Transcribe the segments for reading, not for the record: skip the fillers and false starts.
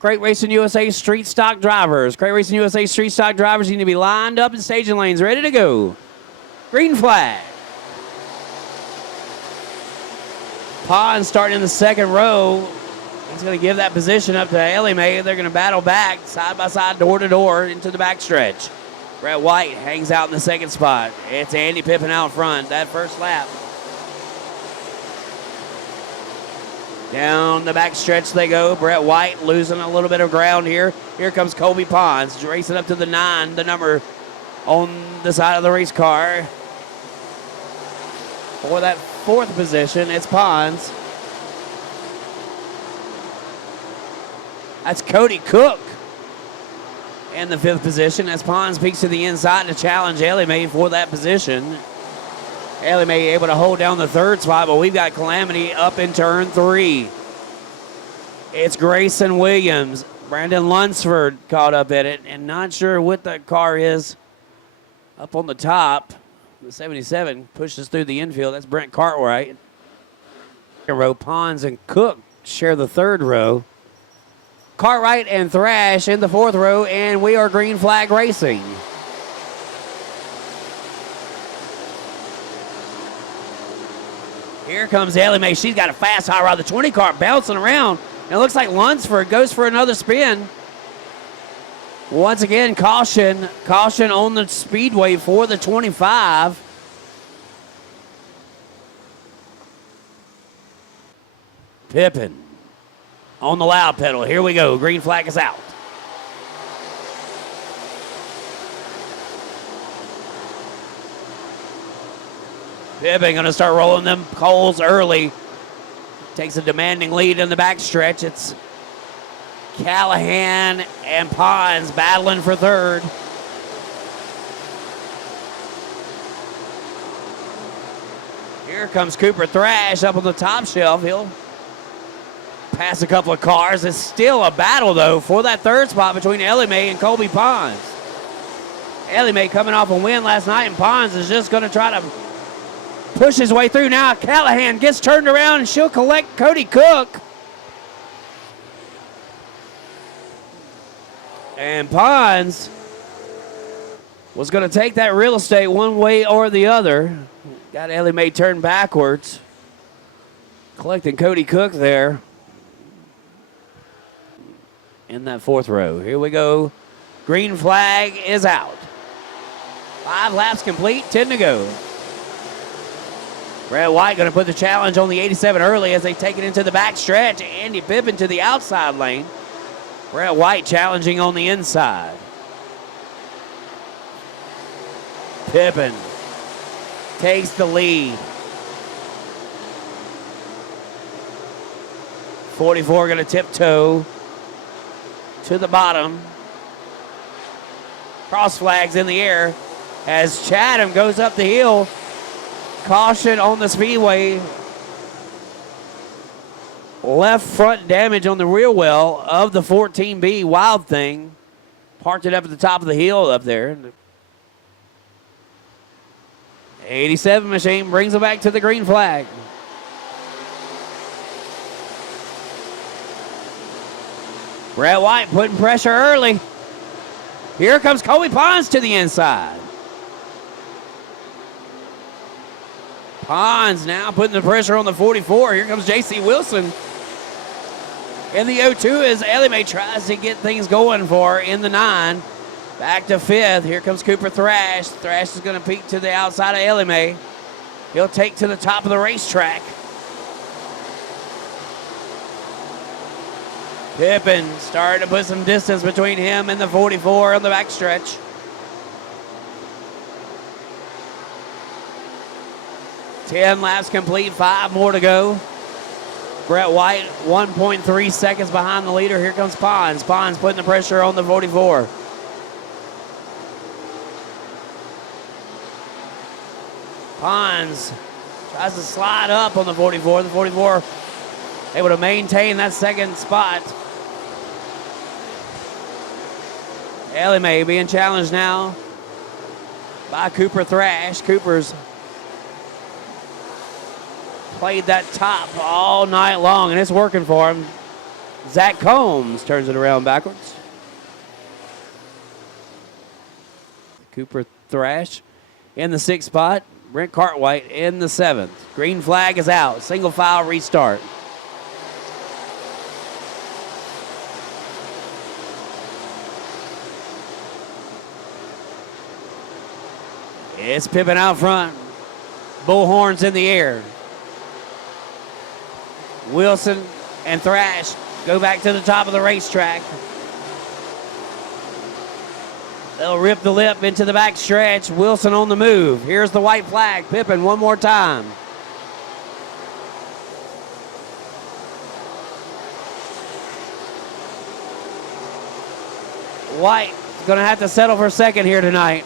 Crate Racing USA Street Stock Drivers. Crate Racing USA Street Stock Drivers need to be lined up in staging lanes, ready to go. Green flag. Pond starting in the second row. He's going to give that position up to Ellie Mae. They're going to battle back, side by side, door to door, into the backstretch. Brett White hangs out in the second spot. It's Andy Pippin out front. That first lap. Down the backstretch they go. Brett White losing a little bit of ground here. Here comes Colby Pons racing up to the 9, the number on the side of the race car. For that fourth position, it's Pons. That's Cody Cook in the 5th position as Pons peeks to the inside to challenge Ellie Mae for that position. Ellie Mae able to hold down the 3rd spot, but we've got Calamity up in turn 3. It's Grayson Williams. Brandon Lunsford caught up in it, and not sure what that car is up on the top. The 77 pushes through the infield. That's Brent Cartwright. Second row, Pons and Cook share the 3rd row. Cartwright and Thrash in the 4th row, and we are green flag racing. Here comes Ellie Mae. She's got a fast hot rod. The 20 car bouncing around. And it looks like Lunsford goes for another spin. Once again, caution. Caution on the speedway for the 25. Pippin on the loud pedal. Here we go. Green flag is out. Pippin going to start rolling them coals early. Takes a demanding lead in the backstretch. It's Callahan and Pons battling for 3rd. Here comes Cooper Thrash up on the top shelf. He'll pass a couple of cars. It's still a battle, though, for that 3rd spot between Ellie Mae and Colby Pons. Ellie Mae coming off a win last night, and Pons is just going to try to push his way through now. Callahan gets turned around, and she'll collect Cody Cook. And Pons was going to take that real estate one way or the other. Got Ellie Mae turned backwards. Collecting Cody Cook there in that 4th row. Here we go. Green flag is out. 5 laps complete, 10 to go. Brett White going to put the challenge on the 87 early as they take it into the back stretch. Andy Pippin to the outside lane. Brett White challenging on the inside. Pippin takes the lead. 44 going to tiptoe to the bottom. Cross flags in the air as Chatham goes up the hill. Caution on the speedway. Left front damage on the rear well of the 14B Wild Thing. Parked it up at the top of the hill up there. 87 machine brings it back to the green flag. Brett White putting pressure early. Here comes Colby Pons to the inside. Pons now putting the pressure on the 44. Here comes J.C. Wilson. In the 0-2 as Ellie Mae tries to get things going for her in the 9. Back to 5th. Here comes Cooper Thrash. Thrash is going to peek to the outside of Ellie Mae. He'll take to the top of the racetrack. Pippin starting to put some distance between him and the 44 on the backstretch. Ten laps complete, 5 more to go. Brett White, 1.3 seconds behind the leader. Here comes Pons. Pons putting the pressure on the 44. Pons tries to slide up on the 44. The 44 able to maintain that second spot. Ellie Mae being challenged now by Cooper Thrash. Cooper's played that top all night long, and it's working for him. Zach Combs turns it around backwards. Cooper Thrash in the 6th spot. Brent Cartwright in the 7th. Green flag is out. Single file restart. It's Pippin out front. Bullhorns in the air. Wilson and Thrash go back to the top of the racetrack. They'll rip the lip into the back stretch. Wilson on the move. Here's the white flag. Pippin one more time. White going to have to settle for second here tonight.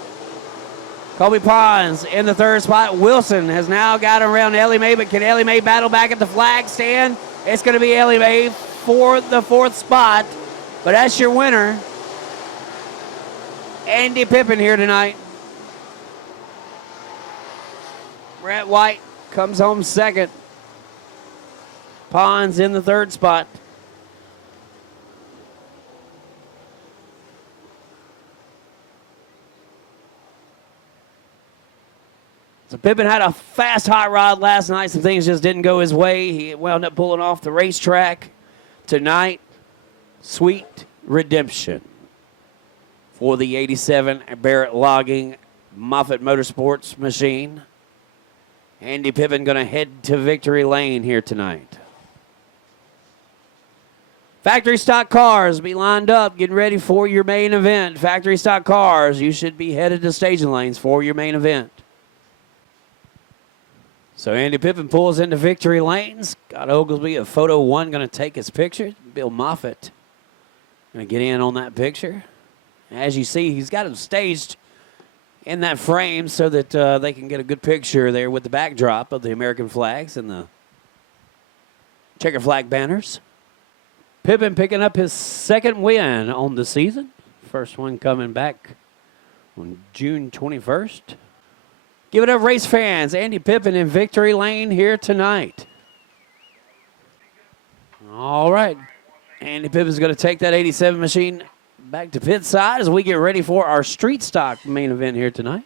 Colby Pons in the 3rd spot. Wilson has now got around Ellie Mae, but can Ellie Mae battle back at the flag stand? It's going to be Ellie Mae for the 4th spot, but that's your winner. Andy Pippin here tonight. Brett White comes home second. Pons in the 3rd spot. So Pippin had a fast hot rod last night. Some things just didn't go his way. He wound up pulling off the racetrack. Tonight, sweet redemption for the 87 Barrett Logging Moffitt Motorsports machine. Andy Pippin going to head to victory lane here tonight. Factory stock cars be lined up, getting ready for your main event. Factory stock cars, you should be headed to staging lanes for your main event. So Andy Pippin pulls into victory lanes. Scott Oglesby of Photo 1 going to take his picture. Bill Moffitt going to get in on that picture. As you see, he's got him staged in that frame so that they can get a good picture there with the backdrop of the American flags and the checker flag banners. Pippin picking up his 2nd win on the season. First one coming back on June 21st. Give it up, race fans. Andy Pippin in victory lane here tonight. All right. Andy Pippin's going to take that 87 machine back to pit side as we get ready for our street stock main event here tonight.